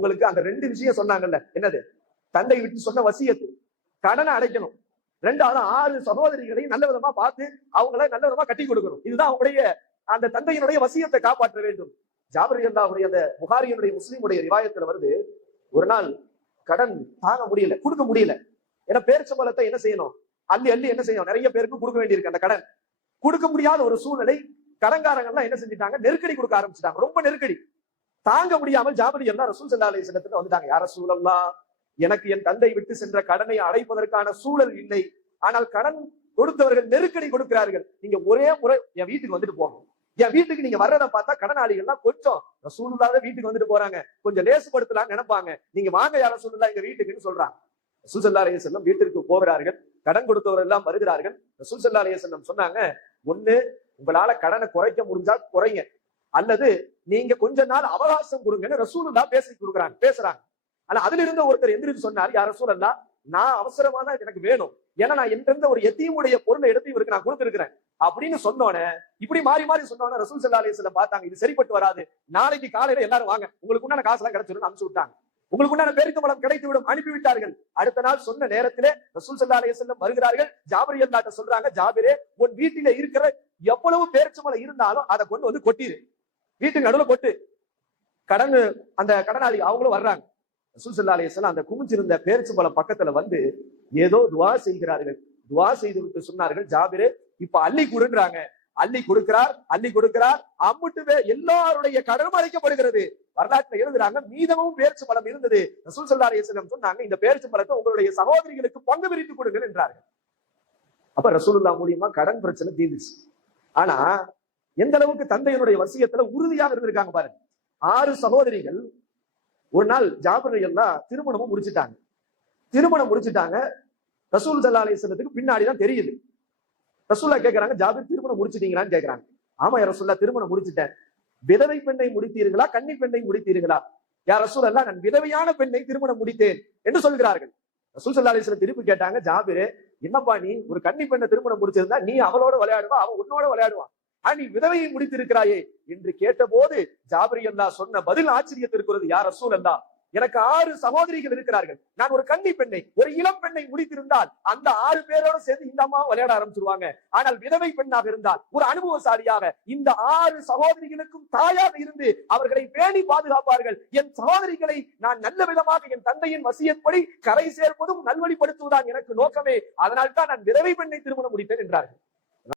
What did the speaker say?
அவங்களுக்கு அந்த 2 விஷயம் சொன்னாங்கல்ல, என்னது? தந்தை விட்டு சொன்ன வசியத்து, கடனை அடைக்கணும். 2வது 6 சகோதரிகளை நல்ல விதமா பார்த்து அவங்கள நல்ல விதமா கட்டி கொடுக்கணும். இதுதான் அவங்களுடைய அந்த தந்தையினுடைய வசியத்தை காப்பாற்ற வேண்டும். ஜாபிர் ரலியல்லாஹு அந்த புகாரியினுடைய முஸ்லிமுடைய ரிவாயத்துல வருது, ஒரு நாள் கடன் தாங்க முடியல, கொடுக்க முடியல. ஏன்னா பேரிச்சம்பழத்தை என்ன செய்யணும்? அள்ளி அள்ளி என்ன செய்யணும்? நிறைய பேருக்கு கொடுக்க வேண்டியிருக்கு. அந்த கடன் கொடுக்க முடியாத ஒரு சூழ்நிலை. கடன்காரங்க எல்லாம் என்ன செஞ்சிட்டாங்க? நெருக்கடி கொடுக்க ஆரம்பிச்சுட்டாங்க. ரொம்ப நெருக்கடி தாங்க முடியாமல் ஜாபிர் ரலியல்லாஹு ரசூல் ஸல்லல்லாஹு அலைஹி வஸல்லம் வந்துட்டாங்க. யா ரசூலல்லாஹ், எனக்கு என் தந்தை விட்டு சென்ற கடனை அடைப்பதற்கான சூழல் இல்லை. ஆனால் கடன் கொடுத்தவர்கள் நெருக்கடி கொடுக்கிறார்கள். நீங்க ஒரே முறை என் வீட்டுக்கு வந்துட்டு போங்க. என் வீட்டுக்கு நீங்க வர்றதை பார்த்தா கடனாளிகள்லாம் கொஞ்சம் ரசூலுல்லாஹ் வீட்டுக்கு வந்துட்டு போறாங்க, கொஞ்சம் லேசுபடுத்தலாம்னு நினைப்பாங்க. நீங்க வாங்க யா ரசூலுல்லாஹ் எங்க வீட்டுக்குன்னு சொல்றாங்க. ரசூல் ஸல்லல்லாஹு அலைஹி வஸல்லம் வீட்டிற்கு போகிறார்கள். கடன் கொடுத்தவர் எல்லாம் வருகிறார்கள். ரசூல் ஸல்லல்லாஹு அலைஹி வஸல்லம் சொன்னாங்க, ஒண்ணு உங்களால கடனை குறைக்க முடிஞ்சா குறைங்க, அல்லது நீங்க கொஞ்ச நாள் அவகாசம் கொடுங்கன்னு ரசூலுல்லாஹ் பேசுறாங்க. ஆனா அதுல இருந்த ஒருத்தர் எந்திரிச்சு சொன்னார், யா ரசூலல்லாஹ், நான் அவசரமா தான் எனக்கு வேணும், ஏன்னா நான் என்கிட்ட ஒரு எத்தீமுடைய பொருளை எடுத்து இவருக்கு நான் கொடுத்திருக்கிறேன் அப்படின்னு சொன்னோன்னே, இப்படி மாறி மாறி சொன்னோன்னே ரசூல் ஸல்லல்லாஹு அலைஹி வஸல்லம் பார்த்தாங்க, இது சரிப்பட்டு வராது. நாளைக்கு காலையில எல்லாரும் வாங்க, உங்களுக்கு உண்டான காசெல்லாம் கிடைச்சிடும் அனுப்பிச்சு விட்டாங்க. உங்களுக்கு உண்டான பேரிச்சம்பழம் கிடைத்துவிடும் அனுப்பிவிட்டார்கள். அடுத்த நாள் சொன்ன நேரத்திலே ரசூல் ஸல்லல்லாஹு அலைஹி வஸல்லம் வருகிறார்கள். ஜாபிர் ரலியல்லாஹு சொல்றாங்க, ஜாபிரே, உன் வீட்டில இருக்கிற எவ்வளவு பேரிச்சம்பழம் இருந்தாலும் அதை கொண்டு வந்து கொட்டிரு, வீட்டுக்கு நடுவுல கொட்டு. கடன் அந்த கடனாளி அவங்களும் வர்றாங்க. ரசூல் ஸல்லல்லாஹு அலைஹி வஸல்லம் அந்த குமிஞ்சிருந்த பேரிச்சம்பழம் பக்கத்துல வந்து ஏதோ துஆ செய்கிறார்கள். துஆ செய்து விட்டு சொன்னார்கள், ஜாபிரே, இப்ப அள்ளி கொடுன்றாங்க. அள்ளி கொடுக்கிறார். அம்முட்டுவே எல்லாருடைய கடனும் அழைக்கப்படுகிறது. வரலாற்றுல எழுதுறாங்க, மீதமும் பேரிச்சம்பழம் இருந்தது. ரசூல் ஸல்லல்லாஹு அலைஹி வஸல்லம் சொன்னாங்க, இந்த பேரிச்சம்பழத்தை உங்களுடைய சகோதரிகளுக்கு பங்கு பிரித்து கொடுங்கள் என்றார்கள். அப்ப ரசூலுல்லாஹ் மூலியமா கடன் பிரச்சனை தீர்ந்துச்சு. ஆனா எந்த அளவுக்கு தந்தையினுடைய வசியத்துல உறுதியாக இருந்திருக்காங்க பாருங்க. 6 சகோதரிகள் ஒரு நாள் ஜாபிர் ரலியல்லாஹு திருமணமும் முடிச்சிட்டாங்க. ரசூல் ஸல்லல்லாஹு அலைஹி வஸல்லத்துக்கு பின்னாடிதான் தெரியுது. ரசூலுல்லாஹ் கேக்குறாங்க, ஜாபிர் திருமணம் முடிச்சிட்டீங்களான்னு கேக்குறாங்க. ஆமா யா ரசூலுல்லாஹ், திருமணம் முடிச்சிட்டேன். விதவை பெண்ணை முடித்தீர்களா, கன்னி பெண்ணை முடித்தீர்களா? யா ரசூலல்லாஹ், நான் விதவையான பெண்ணை திருமணம் முடித்தேன் என்று சொல்கிறார்கள். ரசூல் ஸல்லல்லாஹு அலைஹி வஸல்லம் திருப்பி கேட்டாங்க, ஜாபிரே, என்னப்பா நீ ஒரு கன்னி பெண்ணை திருமணம் முடிச்சிருந்தா நீ அவளோட விளையாடுவா, அவன் உன்னோட விளையாடுவான், நீ விதவையை முடித்திருக்கிறாயே என்று கேட்டபோது ஜாபிர் ரலியல்லாஹு சொன்ன பதில் ஆச்சரியத்திற்குரியது. யா ரசூலல்லாஹ், எனக்கு 6 சகோதரிகள் இருக்கிறார்கள். நான் ஒரு கன்னி பெண்ணை, ஒரு இளம் பெண்ணை முடித்திருந்தால் அந்த 6 பேரோட சேர்ந்து இந்த அம்மா விளையாட ஆரம்பிச்சிருவாங்க. ஆனால் விதவை பெண்ணாக இருந்தால் ஒரு அனுபவசாலியாக இந்த 6 சகோதரிகளுக்கும் தாயாக இருந்து அவர்களை பேணி பாதுகாப்பார்கள். என் சகோதரிகளை நான் நல்ல விதமாக என் தந்தையின் வசியப்படி கரை சேர்ப்பதும் நல்வழிப்படுத்துவதுதான் எனக்கு நோக்கமே. அதனால்தான் நான் விதவை பெண்ணை திருமணம் முடித்தேன் என்றார்கள்.